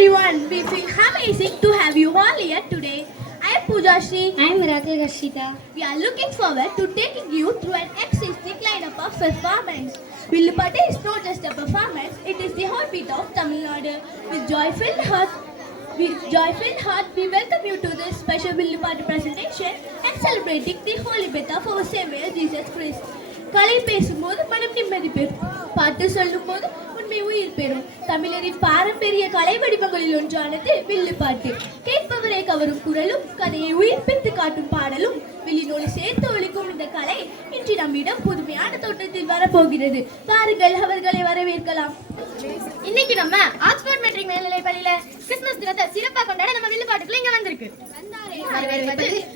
everyone. We feel amazing to have you all here today. I am Pooja Shri. I am Miracle Rashida. We are looking forward to taking you through an eclectic lineup of performance. Villupattu is not just a performance, it is the heartbeat of Tamil Nadu. With joyful heart, we welcome you to this special Villupattu presentation and celebrating the holy birth of our Savior Jesus Christ. கலை பேசும்போது மனம் நிம்மதி பெறும், பாட்டு சொல்லும் போது உண்மை உயிர் பெறும். தமிழரின் பாரம்பரிய கலை வடிவங்களில் ஒன்றானது வில்லுப்பாட்டு. கேட்பவரை கவரும் குரலும் கதையை உயிர்ப்பித்து காட்டும் பாடலும் வெளிநூலை சேர்த்து ஒழிக்கும் இந்த கலை இன்று நம்மிடம் புதுமையான தோட்டத்தில் வரப்போகிறது. பாருங்கள், அவர்களை வரவேற்கலாம். இன்னைக்கு நம்ம ஆக்ஸ்போர்ட் மெட்ரிக் மேல்நிலை பள்ளியில கிறிஸ்துமஸ் தினத்தை சிறப்பாக கொண்டாட நம்ம வில்லுப்பாட்டுக்குள்ள இங்க வந்திருக்கு.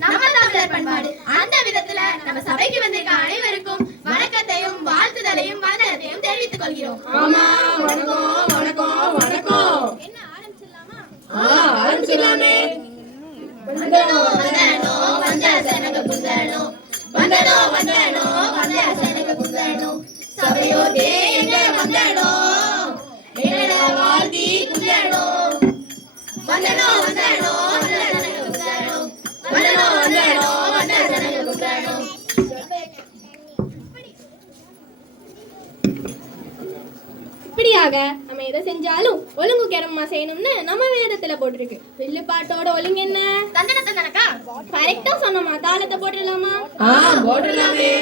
நம்ம தமிழர் பண்பாடு. அந்த விதத்துல நம்ம சபைக்கு வந்திருக்க அனைவருக்கும் வணக்கத்தையும் வாழ்த்துதலையும் வந்தனத்தையும் தெரிவித்துக் கொள்கிறோம். ஆமா, வணக்கம் வணக்கம் வணக்கம். என்ன ஆரம்பிச்சிடலாமா? ஆரம்பிச்சிடலாமே. வந்தனோ வந்தனோ வந்த சனக குந்தனோ, வந்தனோ வந்தனோ வந்த சனக குந்தனோ, சபையோதே எங்க வந்தனோ என்னடா வாழ்த்தி குந்தனோ, வந்தனோ வந்தனோ வந்த சனக குந்தனோ, வந்தனோ வந்தனோ வந்த சனக குந்தனோ. இப்படியாக நம்ம எதை செஞ்சாலும் ஒழுங்கு கேரமா செய்யணும்னு நம்ம வேதத்துல போட்டிருக்கு. வில்லுப்பாட்டோட ஒழுங்கு என்ன? தந்தனக்கா கரெக்டா சொன்னோமா? தாளத்தை போட்டுடலாமா? போட்டுடலாமே.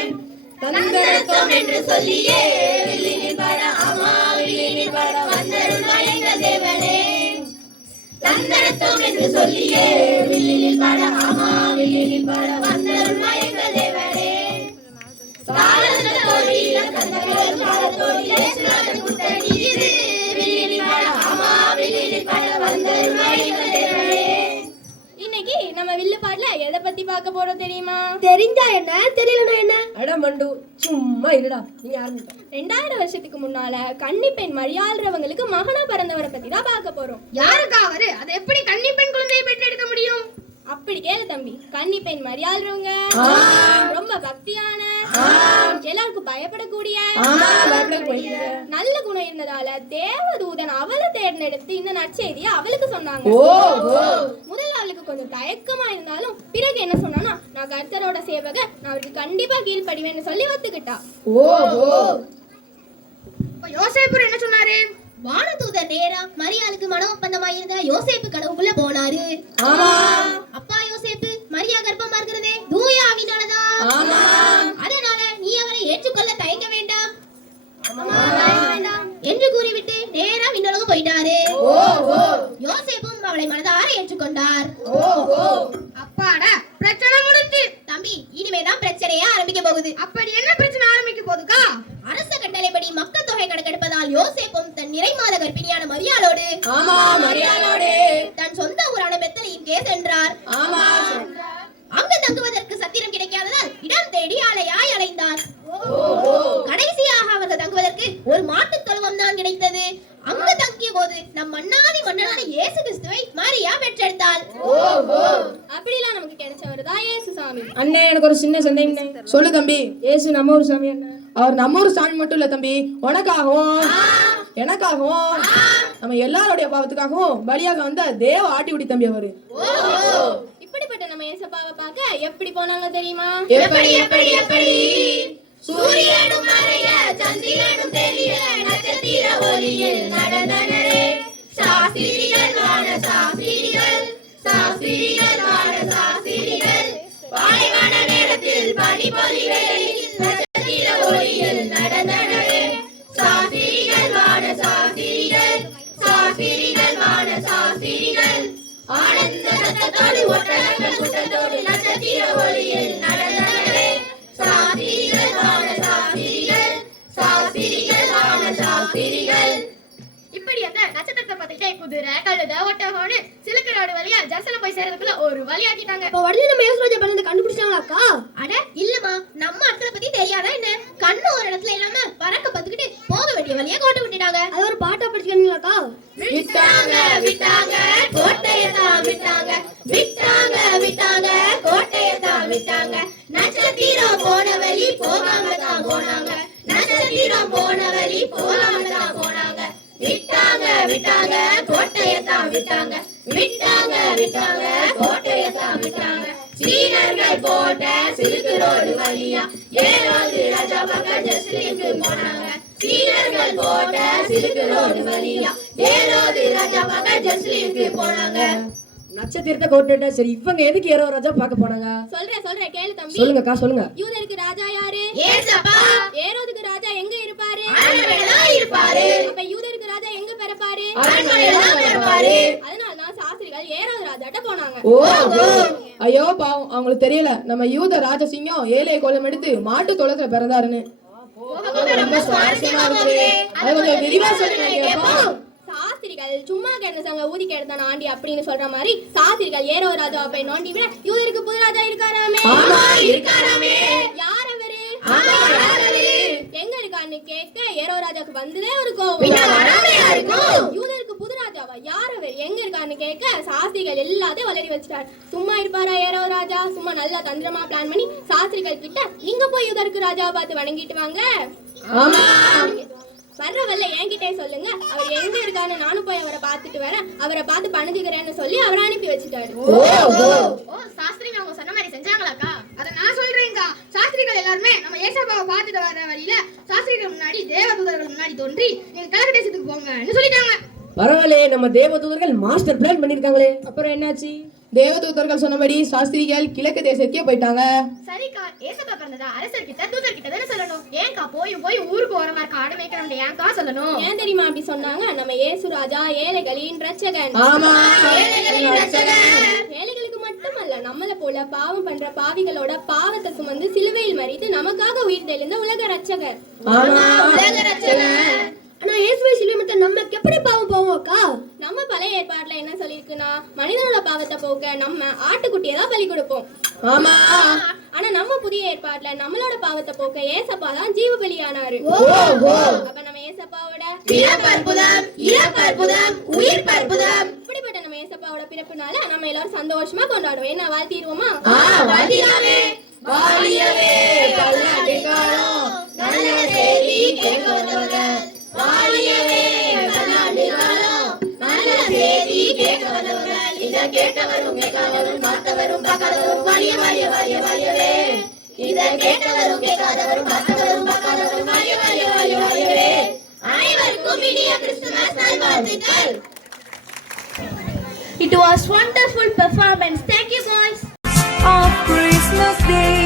தந்தனத்தம் என்று சொல்லியே வில்லினில் பட, ஆமா வில்லினில் பட வந்தருள்வாய் எங்கள் தேவனே. தந்தனத்தம் என்று சொல்லியே வில்லினில் பட, ஆமா வில்லினில் பட வந்தருள்வாய் எங்கள் தேவனே. தாளத்தோடு இலக்கணங்கள் காலத்தோடு இயேசுநாதன் கூட்டணி இது வில்லினில் பட, ஆமா வில்லினில் பட வந்தருள்வாய் எங்கள் தேவனே. இன்னைக்கு நம்ம வில்லுப்பாட்டுல எதை பத்தி பார்க்க போறோம் தெரியுமா? தெரிஞ்சா என்ன, தெரியலனா என்ன? அட மண்டு, சும்மா இருடா. நீ ஆரம்பிடா. 2000 வருஷத்துக்கு முன்னால கன்னி பெண் மரியாள்றவங்களுக்கு மகனா பிறந்தவரை பத்தி தான் பார்க்க போறோம். யாருக்கா அவரு? அது எப்படி கன்னி பெண் குழந்தையை பெற்றெடுக்க முடியும்? அப்படி கேளு தம்பி. கன்னி பெண் மரியாள்றவங்க ரொம்ப பக்தியான, எல்லாருக்கும் பயப்படக்கூடிய, நல்ல குணம் இருந்ததால தேவதூதன் அவளை தேர்ந்தெடுத்து இந்த நற்செய்தியை அவளுக்கு சொன்னாங்க. முதல்ல அவளுக்கு கொஞ்சம் தயக்கமா இருந்தாலும் பிறகு என்ன சொன்னானா, நான் கர்த்தரோட சேவக, நான் அவருக்கு கண்டிப்பா கீழ்ப்படிவேன்னு சொல்லி ஒத்துக்கிட்டா. யோசேப்பு என்ன சொன்னாரு? வானதூதர் நேரா மரியாளுக்கு மன ஒப்பந்தமாயிருந்த யோசேப்பு கனவுக்குள்ள போனாரு. அப்பா யோசேப்பு, மரியா கர்ப்பமா இருக்கிறதே தூய ஆவினாலதான். அதனால நீ அவரை ஏற்றுக்கொள்ள தயங்க வேண்டாம் என்று கூறிவிட்டு நேரா விண்ணுலகம் போயிட்டாரு. யோசேப்பும் அவளை மனதார ஏற்றுக்கொண்டார். அப்பாடா, பிரச்சனை முடிஞ்சு. தம்பி, இனிமேதான் பிரச்சனையே ஆரம்பிக்க போகுது. அப்படி என்ன பிரச்சனை ஆரம்பிக்க போகுதுக்கா? அரச கட்டளைப்படி மக்கள் தொகை கணக்கெடுப்பதால் யோசேப்பும் தன் நிறைமாத கர்ப்பிணியான மரியாளோடு தன் சொந்த ஊரான பெத்லகேமுக்கே சென்றார். அங்கு தங்குவதற்கு சத்திரம் கிடைக்காததால் இடம் தேடி ஆலையாய் அலைந்தார். கடைசியாக அவர்கள் தங்குவதற்கு ஒரு மாட்டு தொழுவம் தான் கிடைத்தது. அங்கு தங்கிய போது நம் மன்னான இயேசு கிறிஸ்துவை மரியா பெற்றெடுத்தாள். அப்படிலாம் நமக்கு கிடைச்சவர் தான் இயேசு சாமி. அண்ணே, எனக்கு ஒரு சின்ன சந்தேகம். சொல்லு தம்பி. இயேசு நம்ம ஒரு சாமி என்ன? அவர் நம்ம ஒரு சாமி மட்டும் இல்ல தம்பி, உனக்காகவும் எனக்காகவும் நம்ம எல்லாருடைய பாவத்துக்காகவும் பலியாக வந்த தேவ ஆட்டிக்குடி தம்பி அவரு. இப்படிப்பட்ட நம்ம இயேசுப்பாவை பார்க்க எப்படி போனாங்க தெரியுமா? எப்படி சூரியனும் மறைய சந்திரனும் தெரிய நட்சத்திர ஒளியில் நடந்தனரே. சாஸ்திரிகள் வாழ சாஸ்திரிகள், சாஸ்திரிகள் வாழ சாஸ்திரிகள், பாலைவன நேரத்தில் பனிப்பொழிகளில் நட்சத்திர ஒளியில் நடந்தனரே. சாஸ்திரிகள் வாழ சாஸ்திரிகள், சாஸ்திரிகள் வாழ சாஸ்திரிகள், ஆனந்த சத்தத்தோடு ஒட்டகங்கள் கூட்டத்தோடு நட்சத்திர ஒளியில் நடந்தனரே. சாஸ்திரிகள் வாழ சாஸ்திரிகள், சாஸ்திரிகள் வாழ சாஸ்திரிகள். இப்படி அந்த நட்சத்திரத்தை பார்த்துட்டே குதிரை கழுத ஒட்டகம்னு சிலுக்கரோடு வழியா ஜெருசலம் போய் சேர்றதுக்குள்ள ஒரு வழியாக்கிட்டாங்க. அப்ப உடனே நம்ம யோசனை பண்ணி கண்டுபிடிச்சாங்களாக்கா? அட இல்லம்மா, நம்ம இடத்துல பத்தி தெரியாதா என்ன? கண்ணு ஒரு இடத்துல இல்லாம பறக்க பத்துக்கிட்டு போக வேண்டிய வழியா கோட்டை விட்டுட்டாங்க. அது ஒரு பாட்டா படிச்சுக்கீங்களாக்கா? விட்டாங்க விட்டாங்க கோட்டையத்தான் விட்டாங்க, விட்டாங்க விட்டாங்க கோட்டையத்தான் விட்டாங்க. நட்சத்திரம் போன வழி போகாம தான் போனாங்க, நட்சத்திரம் போன வழி போகாம தான் போனாங்க. விட்டாங்க விட்டாங்க கோட்டையத்தான் விட்டாங்க விட்டாங்க விட்டாங்க கோட்டையத்தான் விட்டாங்க சீனர்கள் போட்ட சில்க் ரோடு வழியா ஏரோது ராஜா பக்கம் ஜெருசலேமுக்கு போனாங்க சீனர்கள் போட்ட சில்க் ரோடு வழியா ஏரோது ராஜா பக்கம் ஜெருசலேமுக்கு போனாங்க நட்சத்திரத்தை கோட்டுட்டா சரி இவங்க எதுக்கு ஏரோ ராஜா பார்க்க போனாங்க சொல்றேன் கேளு தம்பி. சொல்லுங்கக்கா சொல்லுங்க. யூதருக்கு ராஜா யாரு? ஏசப்பா ஏரோதுக்கு ராஜா எங்க இருப்பாரு? அரண்மனையில தான் இருப்பாரு அப்ப யூதருக்கு ராஜா எங்க பிறப்பாரு? அரண்மனையில தான் இருப்பாரு அதனாலதான் சாஸ்திரிகள் ஏரோது ராஜாட்ட போனாங்க. ஓ ஐயோ பாவம் அவங்களுக்கு தெரியல நம்ம யூத ராஜசிங்கம் ஏழை கோலம் எடுத்து மாட்டு தொழுத்துல பிறந்தாருன்னு. ரொம்ப சுவாரஸ்யமா இருக்குது அது கொஞ்சம் விரிவா சொல்லுங்க கேட்போம். சாஸ்திரிகள் சும்மா கிடந்தாங்க ஊதி கிடந்தான் ஆண்டி அப்படின்னு சொல்ற மாதிரி சாஸ்திரிகள் ஏரோ ராஜா போய் நோண்டி விட யூதருக்கு புது ராஜா இருக்காராமே. ஆமா இருக்காராமே யார் அவரு? ஆமா யார் அவரு எங்க இருக்கான்னு கேட்க ஏரோ ராஜாக்கு வந்ததே ஒரு கோவம். பின்ன வராமையா இருக்கும் யூதருக்கு புது ராஜாவா? யார் அவர்? எங்க இருக்கான்னு கேட்க சாஸ்திரிகள் எல்லாத்தையும் வளரி வச்சுட்டார். சும்மா இருப்பாரா ஏரோ ராஜா? சும்மா நல்லா தந்திரமா பிளான் பண்ணி சாஸ்திரிகள் கிட்ட நீங்க போய் யூதருக்கு ராஜாவை பார்த்து வணங்கிட்டு வாங்க, ஆமா வர்றவல்ல என்கிட்டே சொல்லுங்க, அவர் எங்க இருக்கான்னு நானும் போய் அவரை பார்த்துட்டு வரேன், அவரை பார்த்து பணிஞ்சுக்கிறேன்னு சொல்லி அவரை அனுப்பி வச்சுட்டாரு. ஓ சாஸ்திரிங்க அவங்க சொன்ன மாதிரி செஞ்சாங்களாக்கா? அத நான் சொல்றேன்க்கா. சாஸ்திரிகள் எல்லாருமே நம்ம ஏசப்பாவை பார்த்துட்டு வர வழியில சாஸ்திரிகள் முன்னாடி தேவதூதர்கள் முன்னாடி தோன்றி நீங்க கிழக்கு தேசத்துக்கு போங்கன்னு சொல்லிட்டாங்க. பரவாயில்லையே நம்ம தேவதூதர்கள் மாஸ்டர் பிளான் பண்ணிருக்காங்களே. அப்புறம் என்னாச்சு? தேவதூதர்கள் சொன்னபடி சாஸ்திரிகள் கிழக்கு தேசத்துக்கே போயிட்டாங்க. சரிக்கா ஏசப்பா பிறந்ததா அரசர் கிட்ட தூதர் கிட்ட தானே சொல்லணும். ஏன்க்கா போய் போய் ஊருக்கு வர மாதிரி காடு மேய்க்கிறவங்க ஏன்க்கா சொல்லணும்? ஏன் தெரியுமா அப்படி சொன்னாங்க? நம்ம ஏசு ராஜா ஏழைகளின் ரட்சகன். ஆமா ஏழைகளுக்கு மட்டுமல்ல நம்மள போல பாவம் பண்ற பாவிகளோட பாவத்தை சுமந்து சிலுவையில் மறித்து நமக்காக உயிர் தெளிந்த உலக ரட்சகர். ஆமா ஆனா இயேசுவை சிலுவையிட்ட நமக்கு எப்படி பாவம் போவோம் அக்கா? நம்ம பழைய ஏற்பாடுல என்ன சொல்லியிருக்குன்னா மனிதனோட பாவத்தை போக்க நம்ம ஆட்டுக்குட்டியை தான் பலி கொடுப்போம். ஆமா ஆனா நம்ம புதிய ஏற்பாடுல நம்மளோட பாவத்தை போக்க ஏசப்பா தான் ஜீவ பலியானாரு. அப்ப நம்ம ஏசப்பாவோட பிறப்பற்புதம் இறப்பற்புதம் உயிர் பற்புதம் இப்படிப்பட்ட நம்ம ஏசப்பாவோட பிறப்புனால நம்ம எல்லாரும் சந்தோஷமா கொண்டாடுவோம். என்ன வாழ்த்திடுவோமா? வாழ்த்திடாமே வாழியவே பல்லாண்டுகாலம் நல்ல செய்தி கேட்க வந்தவங்க வாழியவே பல்லாண்டுகாலம் நல்ல செய்தி கேட்க வந்தவங்க இத கேட்டவரும் கேட்காதவரும் பார்த்தவரும் பார்க்காதவரும் வாழிய வாழிய வாழிய வாழியவே இத கேட்டவரும் கேட்காதவரும் பார்த்தவரும் பார்க்காதவரும் வாழிய வாழிய வாழிய வாழியவே அனைவருக்கும் இனிய கிறிஸ்துமஸ் நல்வாழ்த்துக்கள். It was wonderful performance. Thank you guys. On Christmas Day